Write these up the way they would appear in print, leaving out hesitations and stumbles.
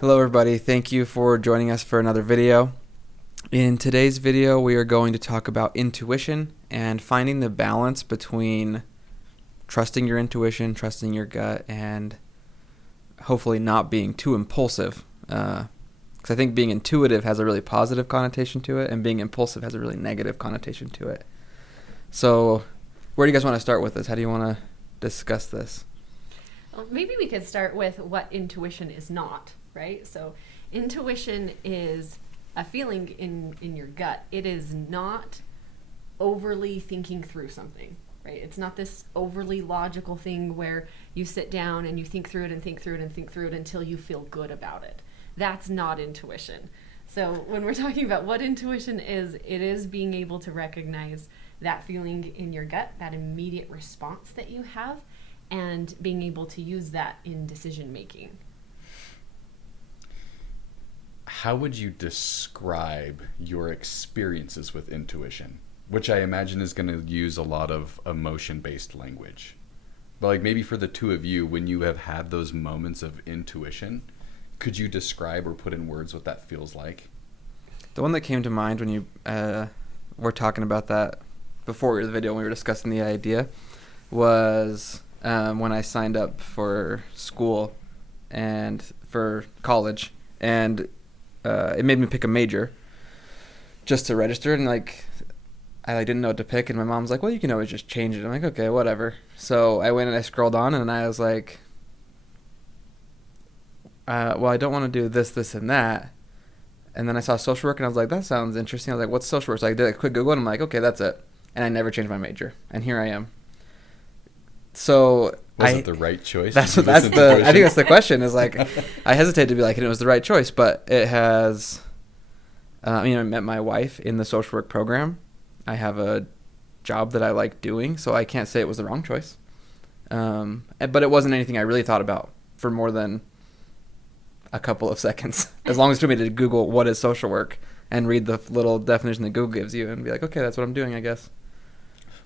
Hello everybody, thank you for joining us for another video. In today's video we are going to talk about intuition and finding the balance between trusting your intuition, trusting your gut, and hopefully not being too impulsive. Because I think being intuitive has a really positive connotation to it and being impulsive has a really negative connotation to it. So where do you guys want to start with this? How do you want to discuss this? Well, maybe we could start with what intuition is not, right? So intuition is a feeling in your gut. It is not overly thinking through something, right? It's not this overly logical thing where you sit down and you think through it and think through it and think through it until you feel good about it. That's not intuition. So when we're talking about what intuition is, it is being able to recognize that feeling in your gut, that immediate response that you have, and being able to use that in decision making. How would you describe your experiences with intuition? Which I imagine is going to use a lot of emotion-based language. But like maybe for the two of you, when you have had those moments of intuition, could you describe or put in words what that feels like? The one that came to mind when you were talking about that before the video when we were discussing the idea was when I signed up for school and for college, and it made me pick a major just to register, and I didn't know what to pick, and my mom's like, well, you can always just change it. I'm like, okay, whatever. So I went and I scrolled on, and I was like, well, I don't want to do this, and that. And then I saw social work, and I was like, that sounds interesting. I was like, what's social work? So I did a quick Google, and I'm like, okay, that's it. And I never changed my major, and here I am. So was it the right choice? I think that's the question. Is like, I hesitate to be like, and it was the right choice, but it has. I met my wife in the social work program. I have a job that I like doing, so I can't say it was the wrong choice. But it wasn't anything I really thought about for more than a couple of seconds. As long as it took me to Google what is social work and read the little definition that Google gives you and be like, okay, that's what I'm doing, I guess.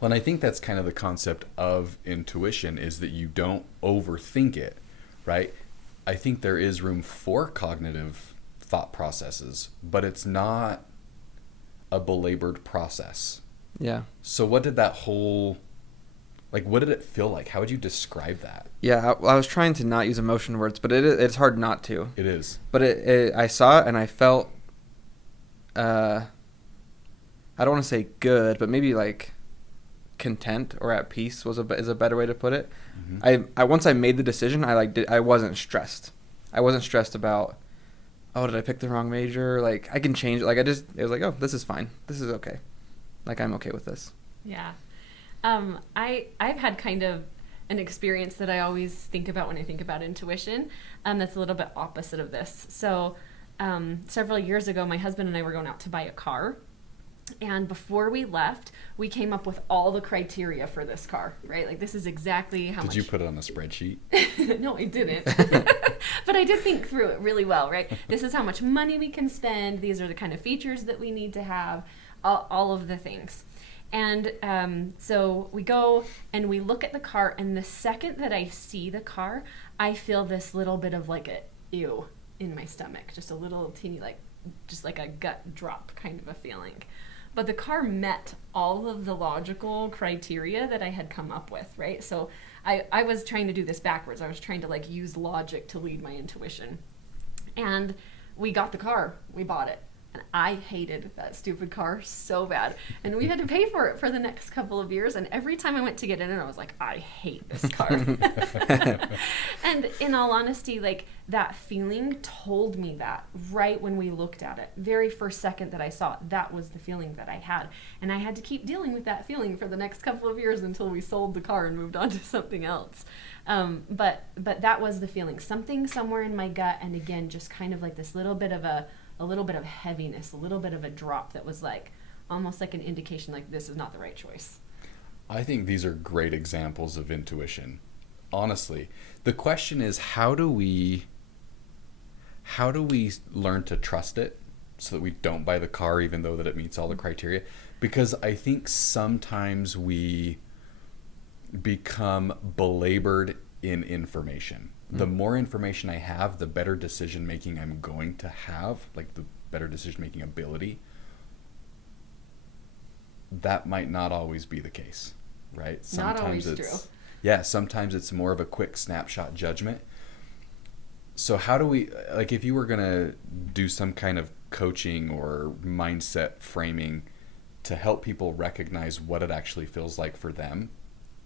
Well, and I think that's kind of the concept of intuition, is that you don't overthink it, right? I think there is room for cognitive thought processes, but it's not a belabored process. Yeah. So what did that whole, what did it feel like? How would you describe that? Yeah, I was trying to not use emotion words, but it's hard not to. It is. But I saw it and I felt, I don't want to say good, but maybe content or at peace is a better way to put it. Mm-hmm. I once I made the decision, I wasn't stressed. I wasn't stressed about, oh, did I pick the wrong major? I can change it. It was like, oh, this is fine. This is okay. I'm okay with this. Yeah. I've had kind of an experience that I always think about when I think about intuition. That's a little bit opposite of this. So several years ago, my husband and I were going out to buy a car. And before we left, we came up with all the criteria for this car, right? This is exactly how much. Did you put it on a spreadsheet? No, I didn't. But I did think through it really well, right? This is how much money we can spend. These are the kind of features that we need to have, all of the things. And so we go and we look at the car, and the second that I see the car, I feel this little bit of a ew in my stomach, just a little teeny, just like a gut drop kind of a feeling. But the car met all of the logical criteria that I had come up with, right? So I was trying to do this backwards. I was trying to use logic to lead my intuition. And we got the car. We bought it. And I hated that stupid car so bad. And we had to pay for it for the next couple of years. And every time I went to get in it, I was like, I hate this car. And in all honesty, that feeling told me that right when we looked at it. Very first second that I saw it, that was the feeling that I had. And I had to keep dealing with that feeling for the next couple of years until we sold the car and moved on to something else. But that was the feeling. Something somewhere in my gut, and again, just kind of this little bit of a little bit of heaviness, a little bit of a drop that was almost like an indication this is not the right choice. I think these are great examples of intuition. Honestly, the question is, how do we learn to trust it so that we don't buy the car even though that it meets all the criteria? Because I think sometimes we become belabored in information. the more information I have, the better decision making I'm going to have, like the better decision making ability. That might not always be the case, right? Not always true. Yeah, sometimes it's more of a quick snapshot judgment. So how do we, like, if you were going to do some kind of coaching or mindset framing to help people recognize what it actually feels like for them,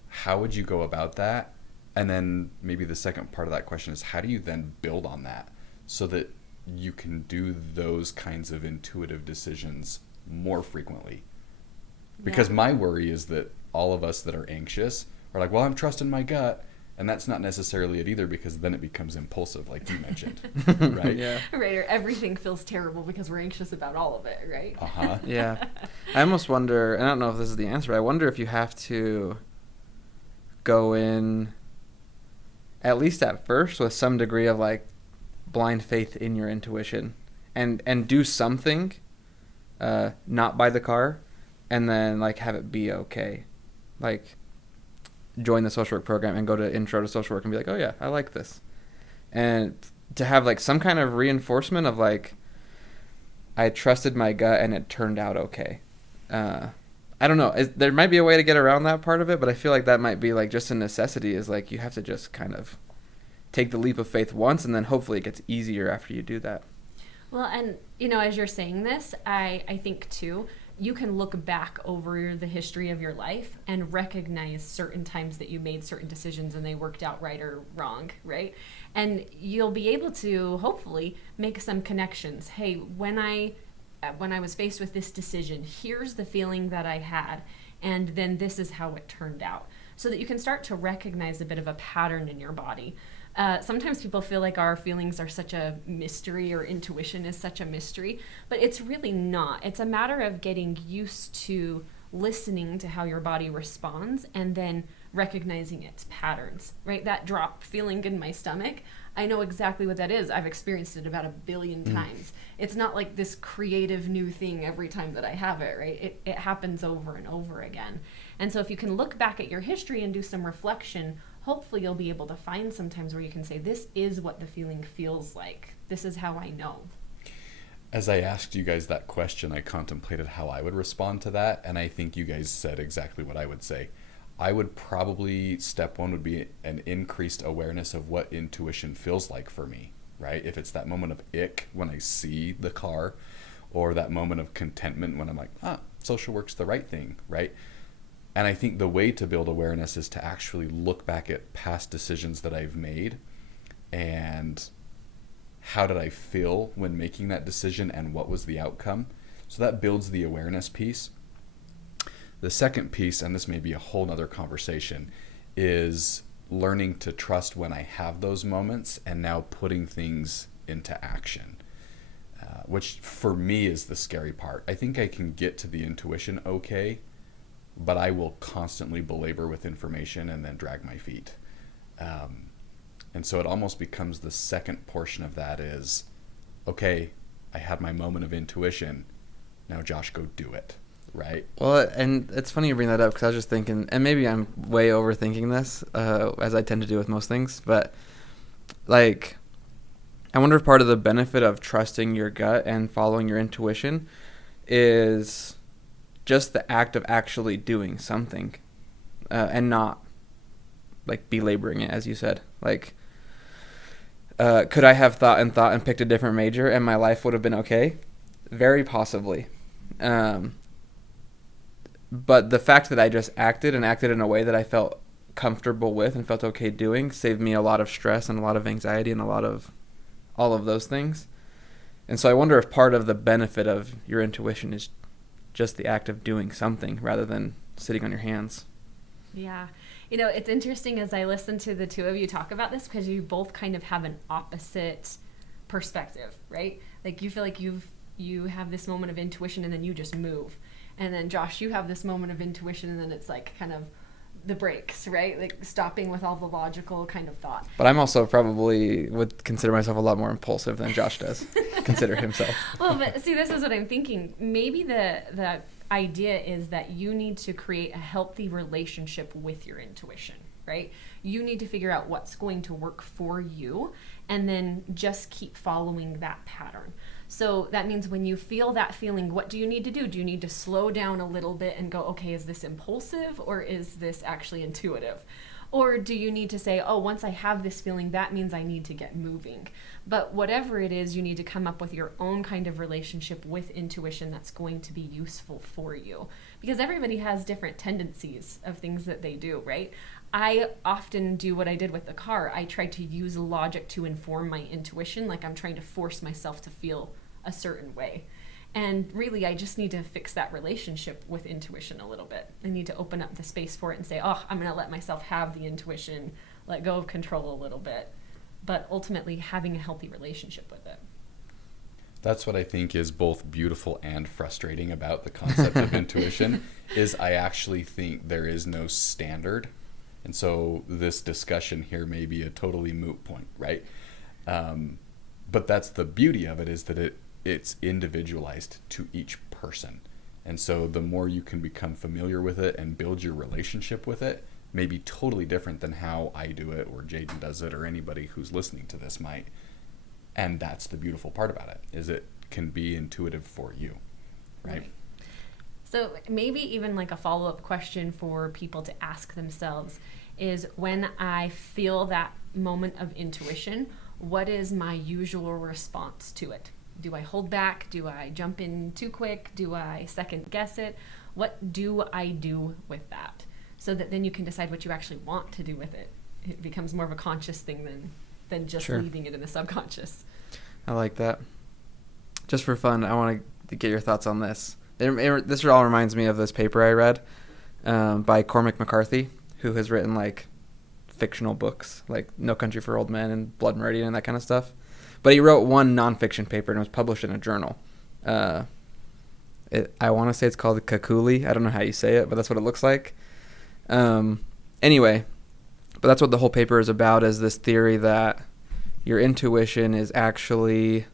how would you go about that? And then maybe the second part of that question is, how do you then build on that so that you can do those kinds of intuitive decisions more frequently? Because my worry is that all of us that are anxious are like, well, I'm trusting my gut. And that's not necessarily it either, because then it becomes impulsive, like you mentioned, right? Yeah. Right, or everything feels terrible because we're anxious about all of it, right? Uh-huh. Yeah. I almost wonder, and I don't know if this is the answer, but I wonder if you have to go in, at least at first, with some degree of like blind faith in your intuition and do something, not buy the car, and then like have it be okay. Like join the social work program and go to intro to social work and be like, oh yeah, I like this. And to have like some kind of reinforcement of like, I trusted my gut and it turned out okay. I don't know. There might be a way to get around that part of it, but I feel like that might be like just a necessity, is like you have to just kind of take the leap of faith once, and then hopefully it gets easier after you do that. Well, and you know, as you're saying this, I think too, you can look back over the history of your life and recognize certain times that you made certain decisions and they worked out right or wrong, right? And you'll be able to hopefully make some connections. Hey, when I was faced with this decision, here's the feeling that I had, and then this is how it turned out. So that you can start to recognize a bit of a pattern in your body. Sometimes people feel like our feelings are such a mystery, or intuition is such a mystery, but it's really not. It's a matter of getting used to listening to how your body responds and then recognizing its patterns, right? That drop feeling in my stomach, I know exactly what that is. I've experienced it about 1 billion times. It's not like this creative new thing every time that I have it, right? It happens over and over again. And so if you can look back at your history and do some reflection, hopefully you'll be able to find some times where you can say, this is what the feeling feels like. This is how I know. As I asked you guys that question, I contemplated how I would respond to that, and I think you guys said exactly what I would say. I would probably, step one would be an increased awareness of what intuition feels like for me, right? If it's that moment of ick when I see the car, or that moment of contentment when I'm like, social work's the right thing, right? And I think the way to build awareness is to actually look back at past decisions that I've made and how did I feel when making that decision and what was the outcome. So that builds the awareness piece. The second piece, and this may be a whole nother conversation, is learning to trust when I have those moments and now putting things into action, which for me is the scary part. I think I can get to the intuition okay, but I will constantly belabor with information and then drag my feet. And so it almost becomes the second portion of that is, okay, I had my moment of intuition. Now, Josh, go do it, right? Well, and it's funny you bring that up, because I was just thinking, and maybe I'm way overthinking this, as I tend to do with most things, but like, I wonder if part of the benefit of trusting your gut and following your intuition is just the act of actually doing something, and not like belaboring it, as you said. Like, could I have thought and picked a different major and my life would have been okay? Very possibly. But the fact that I just acted in a way that I felt comfortable with and felt okay doing saved me a lot of stress and a lot of anxiety and a lot of all of those things. And so I wonder if part of the benefit of your intuition is just the act of doing something rather than sitting on your hands. Yeah. You know, it's interesting as I listen to the two of you talk about this, because you both kind of have an opposite perspective, right? Like you feel like you have this moment of intuition and then you just move. And then Josh, you have this moment of intuition and then it's like kind of the brakes, right? Like stopping with all the logical kind of thought. But I'm also probably would consider myself a lot more impulsive than Josh does consider himself. Well, but see, this is what I'm thinking. Maybe the idea is that you need to create a healthy relationship with your intuition, right? You need to figure out what's going to work for you and then just keep following that pattern. So that means when you feel that feeling, what do you need to do? Do you need to slow down a little bit and go, okay, is this impulsive or is this actually intuitive? Or do you need to say, oh, once I have this feeling, that means I need to get moving? But whatever it is, you need to come up with your own kind of relationship with intuition that's going to be useful for you. Because everybody has different tendencies of things that they do, right? I often do what I did with the car. I try to use logic to inform my intuition, like I'm trying to force myself to feel a certain way. And really, I just need to fix that relationship with intuition a little bit. I need to open up the space for it and say, oh, I'm going to let myself have the intuition, let go of control a little bit, but ultimately having a healthy relationship with it. That's what I think is both beautiful and frustrating about the concept of intuition, is I actually think there is no standard. And so this discussion here may be a totally moot point, right? But that's the beauty of it, is that it's individualized to each person. And so the more you can become familiar with it and build your relationship with it, may be totally different than how I do it or Jaden does it or anybody who's listening to this might. And that's the beautiful part about it, is it can be intuitive for you, right? So maybe even like a follow-up question for people to ask themselves is, when I feel that moment of intuition, what is my usual response to it? Do I hold back? Do I jump in too quick? Do I second guess it? What do I do with that? So that then you can decide what you actually want to do with it. It becomes more of a conscious thing than just Sure. leaving it in the subconscious. I like that. Just for fun, I want to get your thoughts on this. This all reminds me of this paper I read by Cormac McCarthy, who has written like fictional books like No Country for Old Men and Blood Meridian and that kind of stuff. But he wrote one nonfiction paper and it was published in a journal. I want to say it's called Kakuli. I don't know how you say it, but that's what it looks like. Anyway, but that's what the whole paper is about, is this theory that your intuition is actually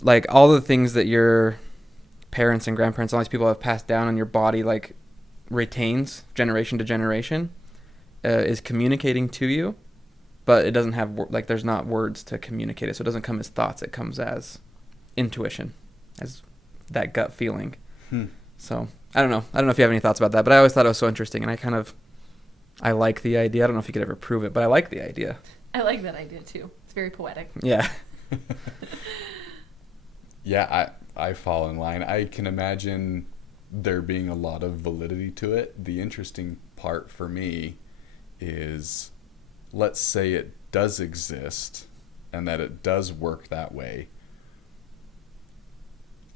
like all the things that your parents and grandparents, all these people have passed down and your body like retains generation to generation, is communicating to you. But it doesn't have, like, there's not words to communicate it. So it doesn't come as thoughts. It comes as intuition, as that gut feeling. So I don't know. I don't know if you have any thoughts about that. But I always thought it was so interesting. And I like the idea. I don't know if you could ever prove it, but I like the idea. I like that idea, too. It's very poetic. Yeah. Yeah, I fall in line. I can imagine there being a lot of validity to it. The interesting part for me is, let's say it does exist and that it does work that way.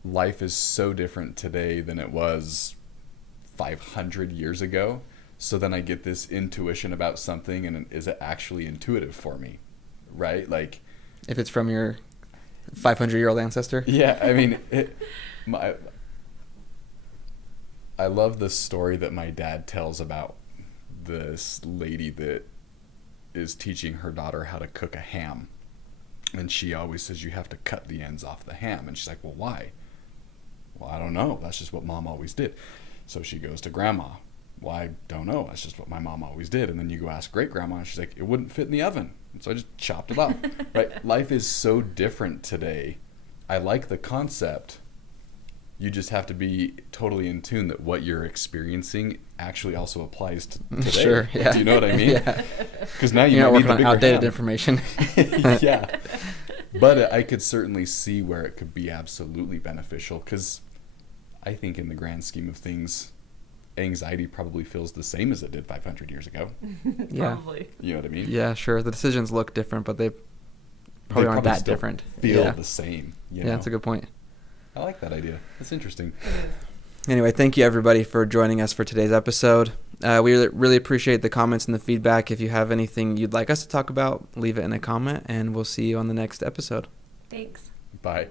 Life is so different today than it was 500 years ago. So then I get this intuition about something, and is it actually intuitive for me? Right? Like, If it's from your 500-year-old ancestor. yeah, I mean, I love the story that my dad tells about this lady that is teaching her daughter how to cook a ham. And she always says, you have to cut the ends off the ham. And she's like, well, why? Well, I don't know. That's just what mom always did. So she goes to grandma. Well, I don't know. That's just what my mom always did. And then you go ask great grandma, and she's like, it wouldn't fit in the oven. And so I just chopped it off. Right? Life is so different today. I like the concept. You just have to be totally in tune that what you're experiencing actually also applies to today. Sure, yeah. Do you know what I mean? Yeah. Because now You're not might need working the on bigger outdated ham. information. Yeah. But I could certainly see where it could be absolutely beneficial, because I think in the grand scheme of things, anxiety probably feels the same as it did 500 years ago. Yeah. Probably. You know what I mean? Yeah, sure. The decisions look different, but they probably aren't that still different. Feel Yeah. the same. You Yeah, know? that's a good point. I like that idea. That's interesting. Anyway, thank you everybody for joining us for today's episode. We really appreciate the comments and the feedback. If you have anything you'd like us to talk about, leave it in a comment, and we'll see you on the next episode. Thanks. Bye.